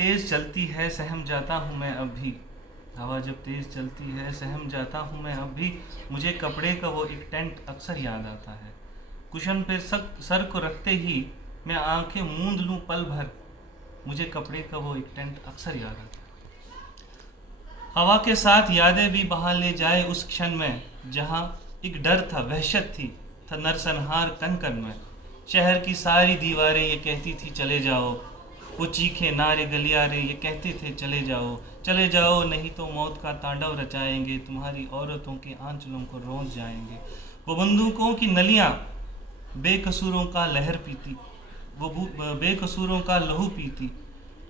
तेज चलती है सहम जाता हूँ मैं अब भी। हवा जब तेज चलती है सहम जाता हूँ मैं अब भी। मुझे कपड़े का वो एक टेंट अक्सर याद आता है। कुशन पे सर को रखते ही मैं आंखें मूंद लूँ पल भर। मुझे कपड़े का वो एक टेंट अक्सर याद आता है। हवा के साथ यादें भी बहा ले जाए उस क्षण में, जहाँ एक डर था, वहशत थी, था नरसंहार कन कन में। शहर की सारी दीवारें ये कहती थी चले जाओ। वो चीखे नारे गलियारे ये कहते थे चले जाओ नहीं तो मौत का तांडव रचाएंगे, तुम्हारी औरतों के आंचलों को रोज जाएंगे। वो बंदूकों की नलियां बेकसूरों का लहर पीती, बेकसूरों का लहू पीती।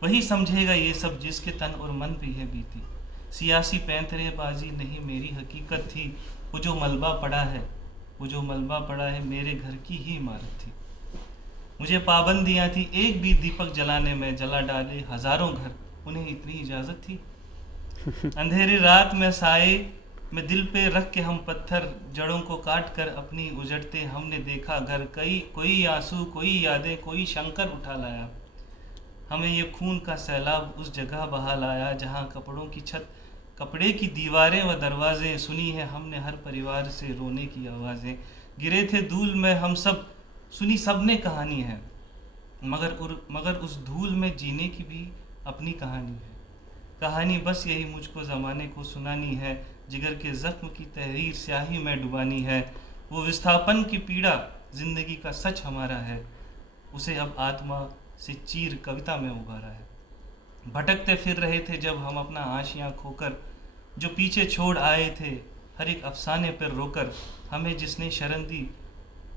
वही समझेगा ये सब जिसके तन और मन पे है बीती। सियासी पैंतरेबाजी नहीं मेरी हकीकत थी। वो जो मलबा पड़ा है, वो जो मलबा पड़ा है मेरे घर की ही इमारत थी। मुझे पाबंदियां थी एक भी दीपक जलाने में, जला डाले हजारों घर, उन्हें इतनी इजाज़त थी। अंधेरी रात में साए में दिल पे रख के हम पत्थर, जड़ों को काट कर अपनी उजड़ते हमने देखा घर। कोई आंसू, कोई यादें, कोई शंकर उठा लाया। हमें ये खून का सैलाब उस जगह बहा लाया जहाँ कपड़ों की छत, कपड़े की दीवारें व दरवाजे। सुनी है हमने हर परिवार से रोने की आवाज़ें। गिरे थे धूल में हम सब, सुनी सबने कहानी है, मगर उस धूल में जीने की भी अपनी कहानी है। कहानी बस यही मुझको ज़माने को सुनानी है, जिगर के ज़ख्म की तहरीर स्याही में डुबानी है। वो विस्थापन की पीड़ा जिंदगी का सच हमारा है, उसे अब आत्मा से चीर कविता में उभारा है। भटकते फिर रहे थे जब हम अपना आशियाँ खोकर, जो पीछे छोड़ आए थे हर एक अफसाने पर रोकर। हमें जिसने शरण दी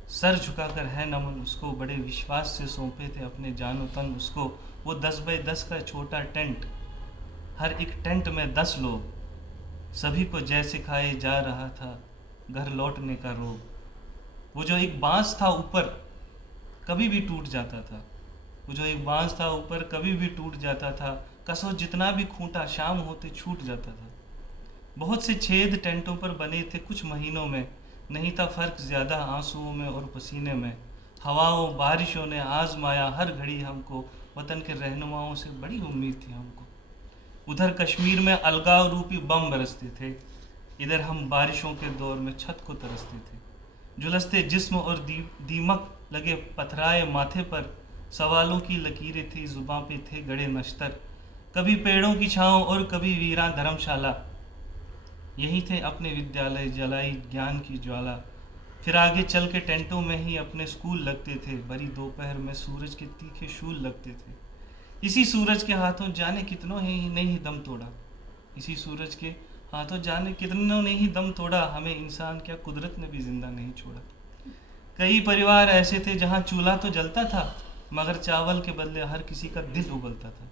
सर झुकाकर है नमन उसको, बड़े विश्वास से सौंपे थे अपने जानो तन उसको। वो 10 बाय 10 का छोटा टेंट, हर एक टेंट में 10 लोग, सभी को जैसे खाए जा रहा था घर लौटने का रोग। वो जो एक बांस था ऊपर कभी भी टूट जाता था, वो जो एक बांस था ऊपर कभी भी टूट जाता था। कसो जितना भी खूंटा शाम होते छूट जाता था। बहुत से छेद टेंटों पर बने थे कुछ महीनों में, नहीं था फर्क ज़्यादा आंसुओं में और पसीने में। हवाओं बारिशों ने आजमाया हर घड़ी हमको, वतन के रहनुमाओं से बड़ी उम्मीद थी हमको। उधर कश्मीर में अलगाव रूपी बम बरसते थे, इधर हम बारिशों के दौर में छत को तरसते थे। झुलसते जिस्म और दीमक लगे पथराए माथे पर, सवालों की लकीरें थी जुबां पे थे गड़े नश्तर। कभी पेड़ों की छाँव और कभी वीरान धर्मशाला, यही थे अपने विद्यालय जलाई ज्ञान की ज्वाला। फिर आगे चल के टेंटों में ही अपने स्कूल लगते थे, बड़ी दोपहर में सूरज के तीखे शूल लगते थे। इसी सूरज के हाथों जाने कितनों ने ही दम तोड़ा, इसी सूरज के हाथों जाने कितनों ने ही दम तोड़ा। हमें इंसान क्या कुदरत ने भी जिंदा नहीं छोड़ा। कई परिवार ऐसे थे जहाँ चूल्हा तो जलता था, मगर चावल के बदले हर किसी का दिल उबलता था।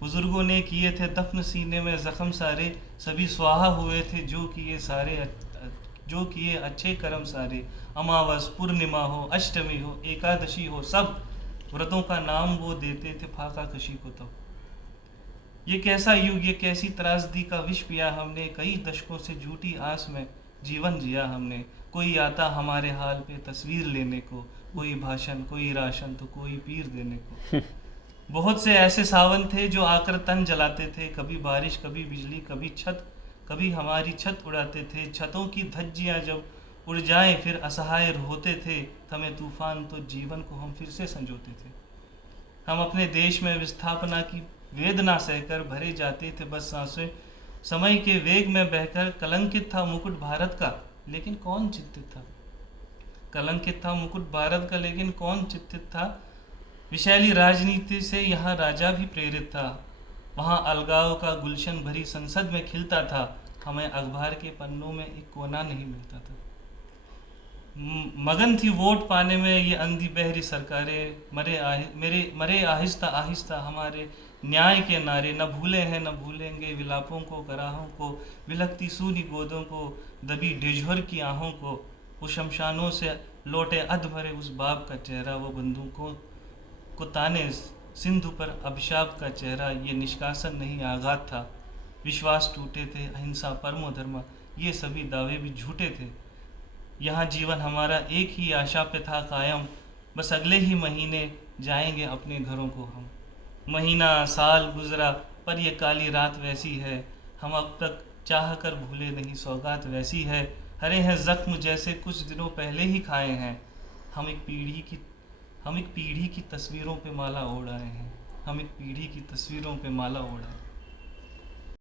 बुजुर्गों ने किए थे दफन सीने में जख्म सारे, सभी स्वाहा हुए थे जो किए अच्छे कर्म सारे। अमावस पूर्णिमा हो, अष्टमी हो, एकादशी हो, सब व्रतों का नाम वो देते थे फाका कशी को। तब ये कैसा युग, ये कैसी त्रासदी का विष पिया हमने। कई दशकों से झूठी आस में जीवन जिया हमने। कोई आता हमारे हाल पे तस्वीर लेने को, कोई भाषण, कोई राशन, तो कोई पीर देने को। बहुत से ऐसे सावन थे जो आकर तन जलाते थे, कभी बारिश, कभी बिजली, कभी हमारी छत उड़ाते थे। छतों की धज्जियां जब उड़ जाएं फिर असहाय होते थे, थमे तूफान तो जीवन को हम फिर से संजोते थे। हम अपने देश में विस्थापना की वेदना सहकर भरे जाते थे बस सांसें, समय के वेग में बहकर। कलंकित था मुकुट भारत का, लेकिन कौन चिंतित था। कलंकित था मुकुट भारत का, लेकिन कौन चिंतित था। विशैली राजनीति से यहाँ राजा भी प्रेरित था, वहाँ अलगाव का गुलशन भरी संसद में खिलता था। हमें अखबार के पन्नों में एक कोना नहीं मिलता था। मगन थी वोट पाने में ये अंधी बहरी सरकारें, मरे आहिस्ता आहिस्ता हमारे न्याय के नारे। न भूले हैं न भूलेंगे विलापों को, कराहों को, विलखती सूनी गोदों को, दबी ढिढोर की आहों को। वो शमशानों से लौटे अध भरे उस बाप का चेहरा, वो बंदूकों को ताने सिंधु पर अभिशाप का चेहरा। ये निष्कासन नहीं आघात था, विश्वास टूटे थे, अहिंसा परमो धर्म, ये सभी दावे भी झूठे थे। यहाँ जीवन हमारा एक ही आशा पे था कायम, बस अगले ही महीने जाएंगे अपने घरों को हम। महीना साल गुजरा पर ये काली रात वैसी है, हम अब तक चाह कर भूले नहीं सौगात वैसी है। हरे हैं जख्म जैसे कुछ दिनों पहले ही खाए हैं, हम एक पीढ़ी की तस्वीरों पे माला ओढ़ आए हैं, हम एक पीढ़ी की तस्वीरों पे माला ओढ़ आए हैं।